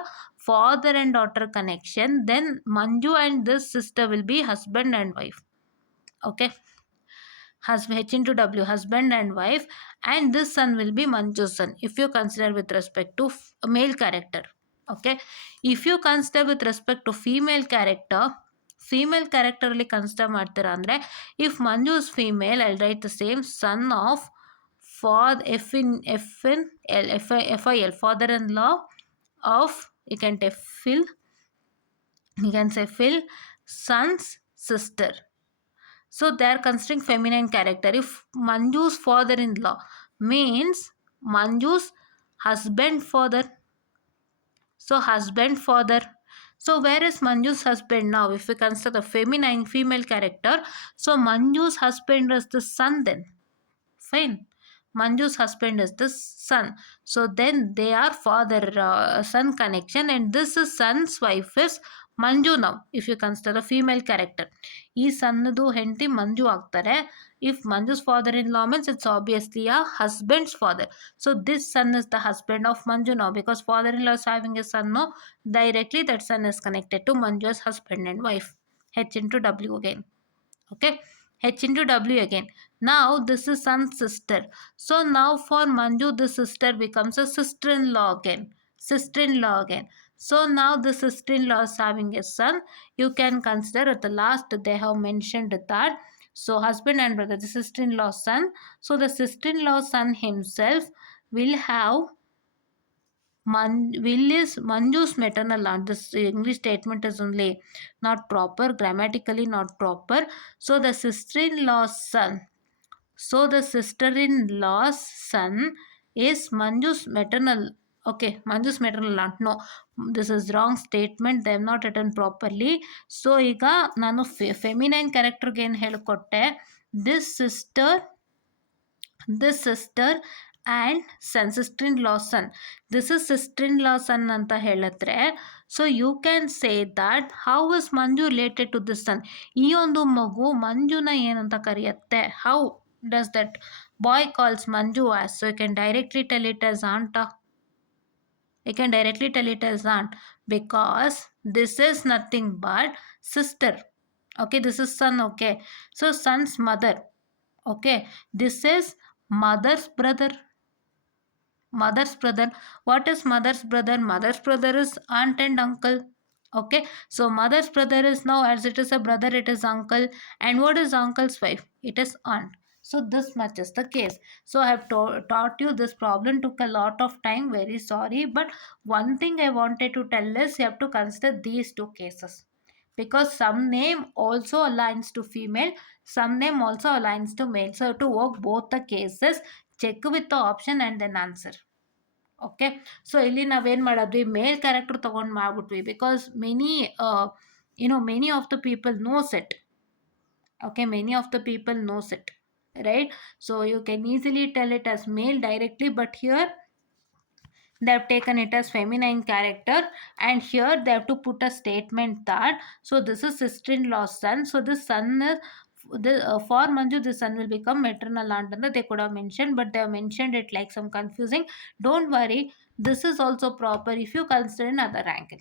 father and daughter connection, then Manju and this sister will be husband and wife. Okay, H into W, husband and wife, and this son will be Manju's son if you consider with respect to male character. Okay, if you consider with respect to female character ಅಲ್ಲಿ consider ಮಾಡ್ತೀರಾ ಅಂದರೆ, if Manju is female, I right the same, son of FIL, father in law of, you can say Phil, son's sister. So they are considering feminine character. If Manju's father-in-law means Manju's husband father. So husband father. So where is Manju's husband now? If we consider the feminine female character, so Manju's husband is the son then. Fine. Manju's husband is the son. So then they are father son connection, and this is son's wife is Manju. ನಾವು if you consider the female character, ಈ ಸಣ್ಣದು ಹೆಂಡತಿ ಮಂಜು ಆಗ್ತಾರೆ. If Manju's father in law means it's obviously a husband's father. So this son is the husband of Manju ನಾವು, because father in law is having a son, directly that son is connected to Manju's husband and wife. H into W again. Okay, H into W again. Now this is son's sister. So now for Manju, this sister becomes a sister-in-law again. So now the sister-in-law is having a son. You can consider at the last they have mentioned that. So husband and brother, the sister-in-law son. So the sister-in-law son himself will have will is Manju's maternal aunt. This English statement is only not proper, grammatically not proper. So the sister-in-law's son. So the sister-in-law's son is Manju's maternal. Okay, Manju's maternal aunt. No, this is wrong statement. They have not written properly. So ಈಗ ನಾನು feminine ಕ್ಯಾರೆಕ್ಟರ್ಗೆ ಏನು ಹೇಳಿಕೊಟ್ಟೆ, this sister and son, sister in law son. This is sister in law son ಅಂತ ಹೇಳಿದ್ರೆ, so you can say that how is Manju related to this son. ಈ ಒಂದು ಮಗು ಮಂಜುನ ಏನಂತ ಕರೆಯುತ್ತೆ? How does that boy calls Manju as? So you can directly tell it as aunt. You can directly tell it as aunt because this is nothing but sister. Okay, this is son. Okay, so son's mother. Okay, this is mother's brother. Mother's brother. What is mother's brother? Mother's brother is aunt and uncle. Okay, so mother's brother is, now as it is a brother, it is uncle. And what is uncle's wife? It is aunt. So this much is the case. So I have taught you. This problem took a lot of time, very sorry, but one thing I wanted to tell is you have to consider these two cases, because some name also aligns to female, some name also aligns to male. So you have to work both the cases, check with the option and then answer. Okay, so ಇಲ್ಲಿ ನಾವೇನು ಮಾಡಿದ್ವಿ, male character ತೊಗೊಂಡು ಮಾಡ್ಬಿಟ್ವಿ because many of the people knows it. Okay, many of the people knows it, right? So you can easily tell it as male directly, but here they have taken it as feminine character, and here they have to put a statement that, so this is sister-in-law's son, so this son is for Manju, the son will become maternal aunt, and they could have mentioned, but they have mentioned it like some confusing. Don't worry, this is also proper if you consider another angle.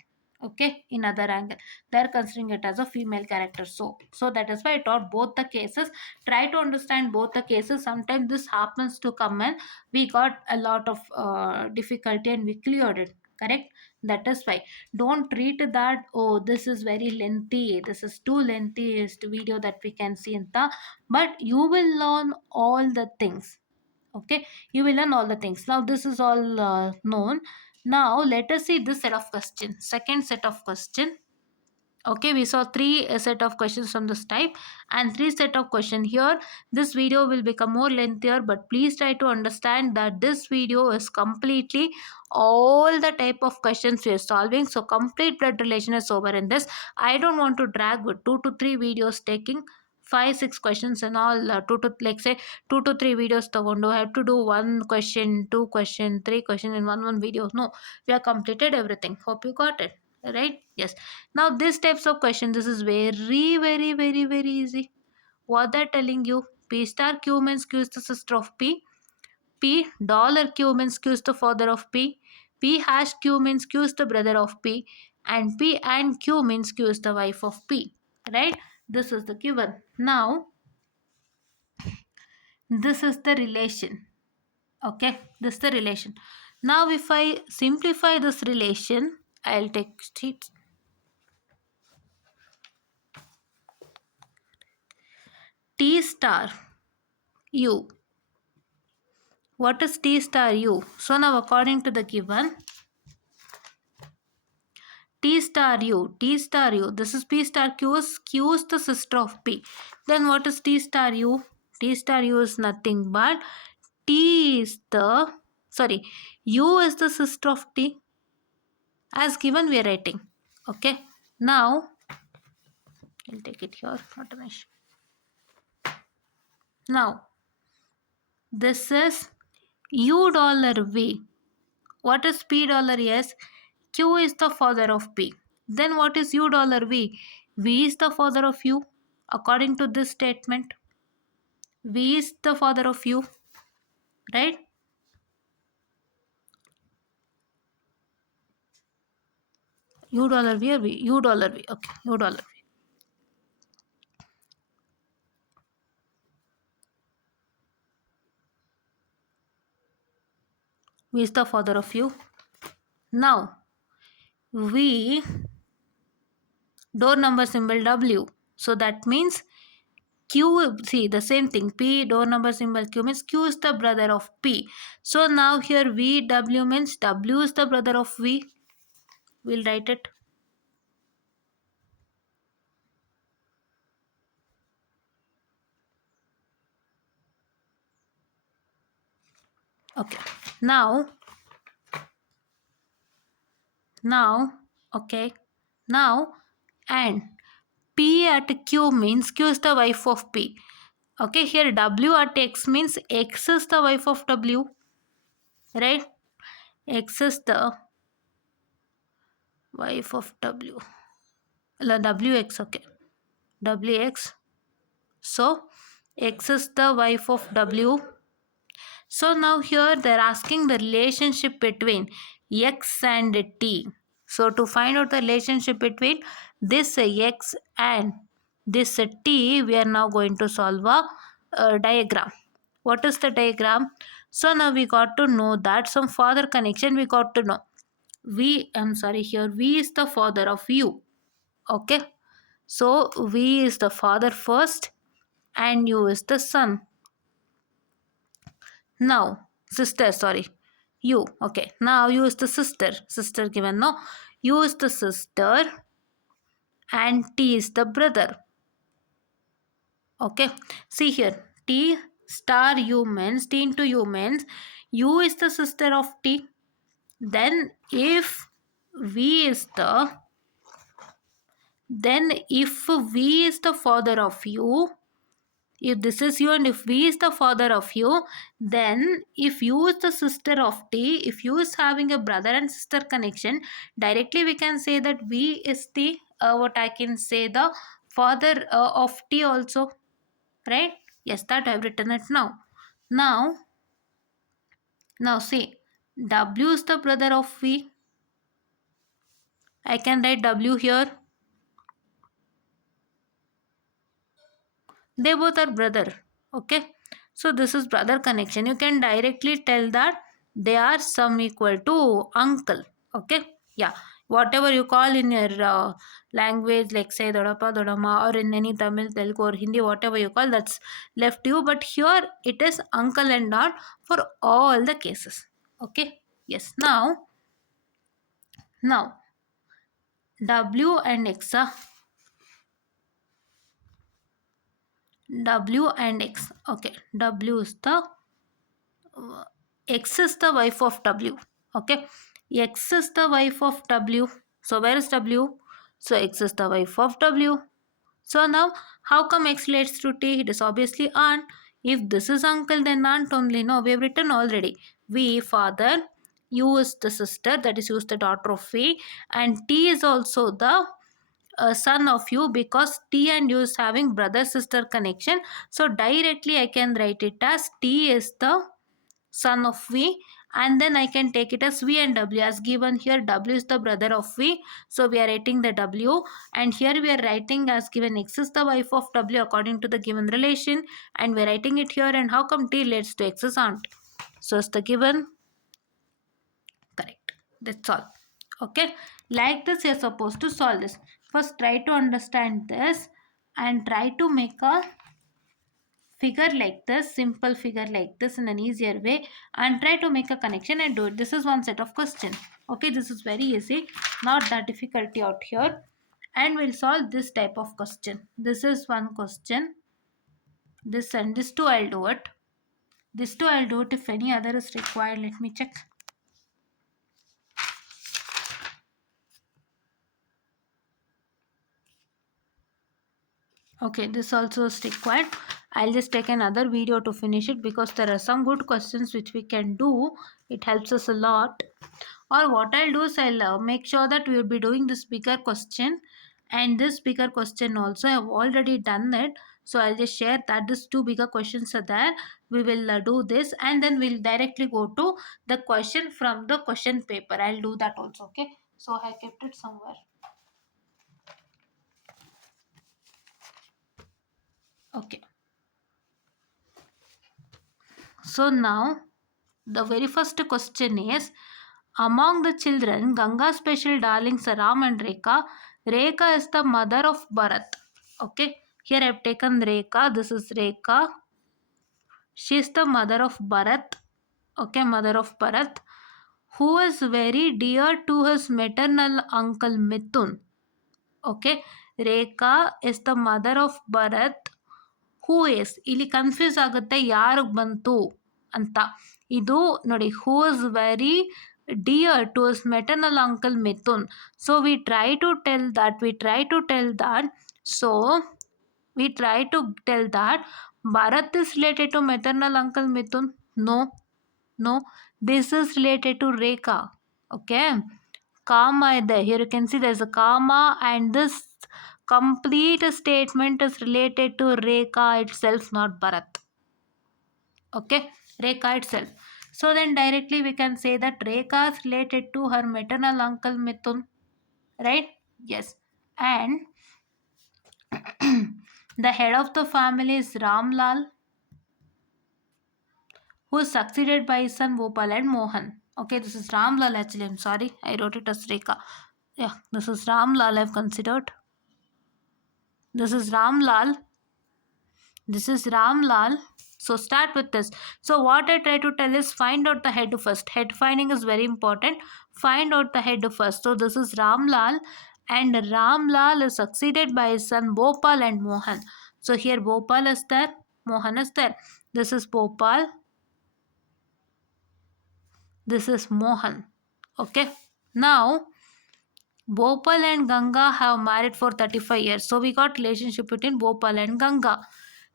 Okay, in other angle they are considering it as a female character. So that is why I taught both the cases. Try to understand both the cases. Sometimes this happens to come in, we got a lot of difficulty and we cleared it, correct? That is why don't treat that, oh this is very lengthy, this is too lengthiest video that we can see in the, but you will learn all the things. Okay, you will learn all the things. Now this is all known. Now let us see this set of question, second set of question. Okay, we saw three set of questions from this type and three set of question here. This video will become more lengthier, but please try to understand that this video is completely all the type of questions we are solving. So complete blood relation is over in this. I don't want to drag with 2 to 3 videos taking 5 6 questions and all, two to, like say 2 to 3 videos tagondo I have to do one question, two question, three question in one video. No, we have completed everything. Hope you got it, right? Yes. Now these types of questions, this is very easy. What they're telling you, P star Q means Q is the sister of P. P dollar Q means Q is the father of P. P hash Q means Q is the brother of P. And P and Q means Q is the wife of P. Right? This is the given. Now this is the relation. Okay, this is the relation. Now if I simplify this relation, I'll take sheets. T star U. What is T star U? So now according to the given, T star U, this is P star Q is the sister of P. Then what is T star U? T star U is nothing but T is the, sorry, U is the sister of T. As given we are writing. Okay. Now, I'll take it here, not an issue. Now, this is U dollar V. What is P dollar S? Q is the father of P. Then what is U dollar V? V is the father of U. According to this statement, V is the father of U. Right? U dollar V or V? U dollar V. Okay, U dollar V. V is the father of U. Now, V, door number symbol W. So that means Q, see the same thing, P door number symbol Q means Q is the brother of P. So now here V W means W is the brother of V. We'll write it. Okay. Now, okay. Now, and P at Q means Q is the wife of P. Okay, here W at X means X is the wife of W. Right? X is the wife of W. WX, okay. WX. So, X is the wife of W. So now here they're asking the relationship between x and t. So to find out the relationship between this x and this t, we are now going to solve a diagram. What is the diagram? So now we got to know that some father connection we got to know. I'm sorry, here V is the father of U. Okay. So V is the father first and U is the son. Now, sister, sorry. U. Okay. Now U is the sister. Sister given, no. U is the sister and T is the brother. Okay. See here. T star U means T into U means U is the sister of T. Then if V is the if V is the father of U, if this is U and if V is the father of U, then if U is the sister of T, if U is having a brother and sister connection, directly we can say that V is the what I can say the father of T also, right? Yes, that I have written it now. Now see, W is the brother of V. I can write W here. They both are brother. Okay, so this is brother connection. You can directly tell that they are sum equal to uncle. Okay, yeah, whatever you call in your language, like say dodapa dodama, or in any Tamil, Telugu or Hindi, whatever you call, that's left you, but here it is uncle and aunt for all the cases. Okay, yes. Now W and X are W and X. Okay, W is the X is the wife of W. Okay, X is the wife of W. So where is W? So X is the wife of W. So now how come X relates to T? It is obviously aunt. If this is uncle, then aunt only. No, we have written already. V father, U is the sister, that is U is the daughter of V, and T is also the son of U, because T and U is having brother sister connection. So directly I can write it as T is the son of V, and then I can take it as V and W as given here. W is the brother of V, so we are writing the W, and here we are writing as given X is the wife of W according to the given relation, and we are writing it here. And how come T relates to X's aunt? So it's the given. Correct. That's all. Okay, like this you're supposed to solve this. First try to understand this and try to make a figure like this, simple figure like this in an easier way, and try to make a connection and do it. This is one set of question. Okay, this is very easy, not that difficulty out here, and we'll solve this type of question. This is one question. This and this two I'll do it. This two I'll do it. If any other is required, let me check. Okay, this also is required. I'll just take another video to finish it, because there are some good questions which we can do. It helps us a lot. Or what I'll do is I'll make sure that we will be doing this bigger question, and this bigger question also I have already done it. So I'll just share that these two bigger questions are there. We will do this, and then we'll directly go to the question from the question paper. I'll do that also. Okay, so I kept it somewhere. Okay, so now the very first question is, among the children, Ganga's special darlings are Ram and Rekha. Rekha is the mother of Bharat. Okay, here I have taken Rekha. This is Rekha. She is the mother of Bharat. Okay, mother of Bharat, who is very dear to his maternal uncle Mithun. Okay, Rekha is the mother of Bharat, who S, ಇಲ್ಲಿ confuse ಆಗುತ್ತೆ ಯಾರಿಗೆ ಬಂತು ಅಂತ. ಇದು ನೋಡಿ, who is very dear to his maternal uncle Mithun. So we try to tell that so we try to tell that Bharat is related to maternal uncle Mithun. No, this is related to Rekha. Okay, comma there. Here you can see there's a comma, and this complete statement is related to Rekha itself, not Bharat. Okay, Rekha itself. So then directly we can say that Rekha is related to her maternal uncle Mithun, right? Yes. And the head of the family is Ramlal, who is succeeded by his son Bhopal and Mohan. Okay, this is Ramlal actually. I'm sorry, I wrote it as Rekha. Yeah, this is Ramlal I've considered. This is Ramlal. This is Ramlal. So start with this. So what I try to tell is find out the head first. Head finding is very important. Find out the head first. So this is Ramlal, and Ramlal is succeeded by his son Bhopal and Mohan. So here Bhopal is there, Mohan is there. This is Bhopal. This is Mohan. Okay. Now Bhopal and Ganga have married for 35 years. So we got relationship between Bhopal and Ganga.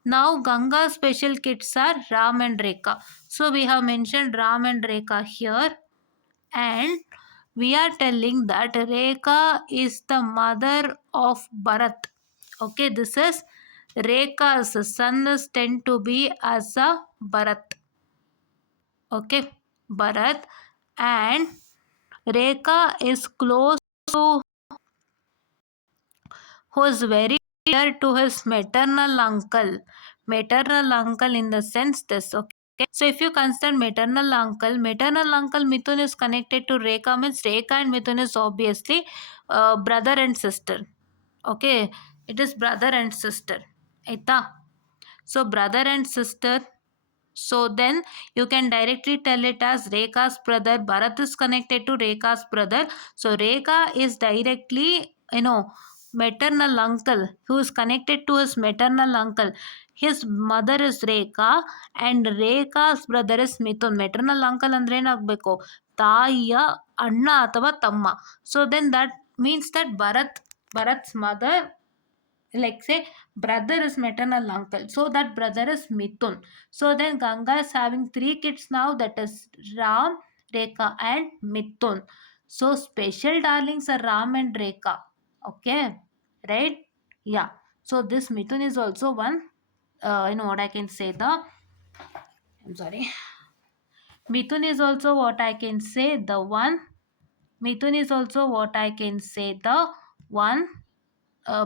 Now Ganga's special kids are Ram and Rekha. So we have mentioned Ram and Rekha here, and we are telling that Rekha is the mother of Bharat. Okay, this is Rekha's son is tend to be as a Bharat. Okay, Bharat, and Rekha is close to, who is very dear to his maternal uncle. Maternal uncle in the sense this. Okay. So if you consider maternal uncle Mithun is connected to Rekha, means Rekha and Mithun is obviously brother and sister. Okay. It is brother and sister. Aita. So brother and sister. So then you can directly tell it as Rekha's brother. Bharat is connected to Rekha's brother. So Rekha is directly, maternal uncle who is connected to his maternal uncle. His mother is Rekha and Rekha's brother is Mithun. Maternal uncle ಅಂದ್ರೆ ಏನಾಗಬೇಕು, ತಾಯಿಯ ಅಣ್ಣ ಅಥವಾ ತಮ್ಮ. So then that means that Bharat's mother, like say brother is maternal uncle, so that brother is Mithun. So then Ganga is having 3 kids now, that is Ram, Rekha and Mithun. So special darlings are Ram and Rekha. Okay, right? Yeah. So this Mithun is also one, what I can say, the, I'm sorry, Mithun is also what I can say the one, Mithun is also what I can say the one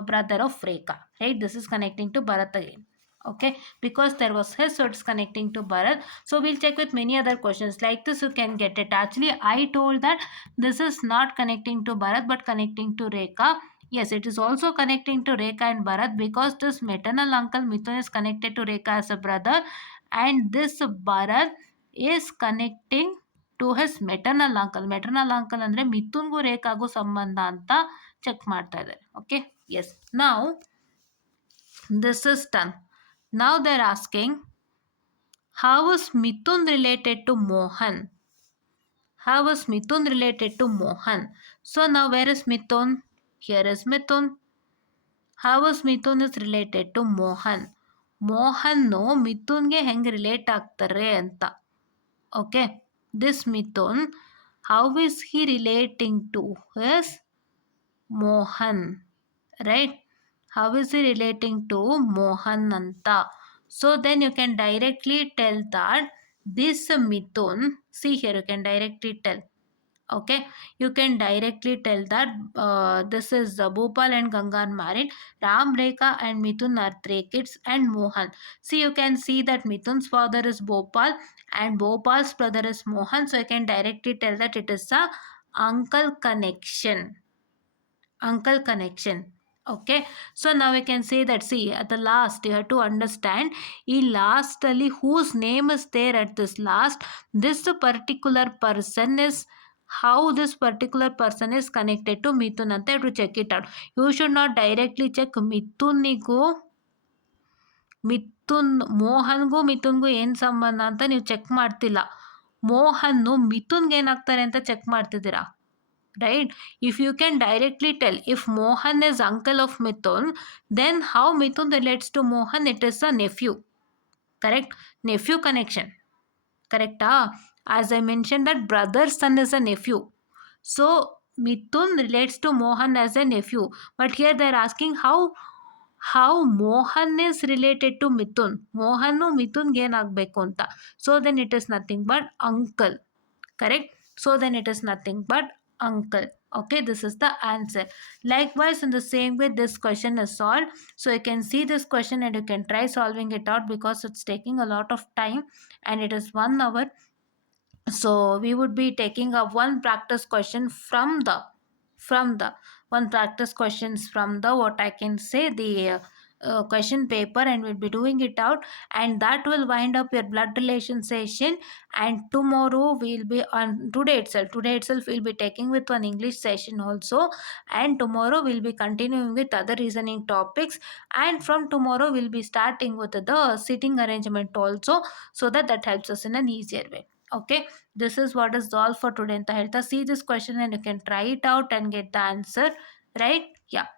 brother of Rekha, right? This is connecting to Bharat again. Okay, because there was his, so it's connecting to Bharat. So we'll check with many other questions like this. You can get it. Actually, I told that this is not connecting to Bharat but connecting to Rekha. Yes, it is also connecting to Rekha and Bharat because this maternal uncle Mithun is connected to Rekha as a brother, and this Bharat is connecting to his maternal uncle. Maternal uncle ಅಂದ್ರೆ ಮಿಥುನ್ಗೂ ರೇಖಾಗೂ ಸಂಬಂಧ ಅಂತ check ಮಾಡ್ತಾ ಇದ್ದಾರೆ. Okay. Yes. Now this is done. Now they're asking, how is Mithun related to Mohan? How is Mithun related to Mohan? So now where is Mithun? Here is Mithun. How is Mithun is related to Mohan? Mohan ಮಿಥುನ್ಗೆ ಹೆಂಗೆ relate ಆಗ್ತಾರೆ ಅಂತ. Okay. This Mithun, how is he relating to his Mohan? Right? How is he relating to Mohan anta? So then you can directly tell that this Mithun, see here you can directly tell. Okay, you can directly tell that this is Bhopal and Ganga are married. Ram, Rekha and Mithun are 3 kids and Mohan. See, you can see that Mithun's father is Bhopal and Bhopal's brother is Mohan. So you can directly tell that it is a uncle connection. Uncle connection. Okay, so now we can say that, see, at the last you have to understand lastly whose name is there at this last, this particular person is, how this particular person is connected to Mithun anta you have to check it out. You should not directly check ಮಿಥುನ್ಗೂ ಮಿಥುನ್ಗೂ ಏನು ಸಂಬಂಧ ಅಂತ ನೀವು check ಮಾಡ್ತಿಲ್ಲ. ಮೋಹನ್ನು ಮಿಥುನ್ಗೆ ಏನಾಗ್ತಾರೆ ಅಂತ check ಮಾಡ್ತಿದ್ದೀರಾ, right? If you can directly tell if Mohan is uncle of Mithun, then how Mithun relates to Mohan? It is a nephew. Correct? Nephew connection. Correct? As I mentioned that brother's son is a nephew. So Mithun relates to Mohan as a nephew. But here they are asking how how Mohan is related to Mithun. Mohanu Mithunಗೆ ಏನಾಗಬೇಕು ಅಂತ. So then it is nothing but uncle. Correct? So then it is nothing but uncle. Okay, this is the answer. Likewise, in the same way, this question is solved. So you can see this question and you can try solving it out because it's taking a lot of time and it is 1 hour. So we would be taking a one practice question from the one practice questions from the what I can say the question paper, and we'll be doing it out, and that will wind up your blood relation session. And tomorrow we'll be on today itself we'll be taking with one English session also, and tomorrow we'll be continuing with other reasoning topics, and from tomorrow we'll be starting with the sitting arrangement also, so that that helps us in an easier way. Okay, this is what is all for today ಅಂತ ಹೇಳ್ತಾ, see this question and you can try it out and get the answer, right? Yeah,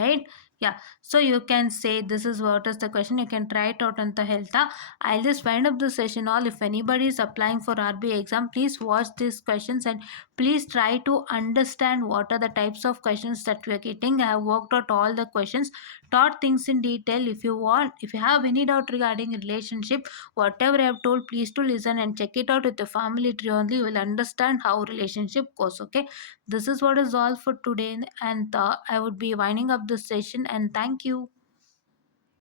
right. Yeah, so you can say this is what is the question, you can try it out ಅಂತ ಹೇಳ್ತಾ, I'll just wind up the session. All, if anybody is applying for RBI exam, please watch these questions and please try to understand what are the types of questions that we are getting. I have worked out all the questions, taught things in detail. If you want, if you have any doubt regarding relationship, whatever I have told, please to listen and check it out with the family tree only, you will understand how relationship goes. Okay, this is what is all for today, and I would be winding up this session, and thank you.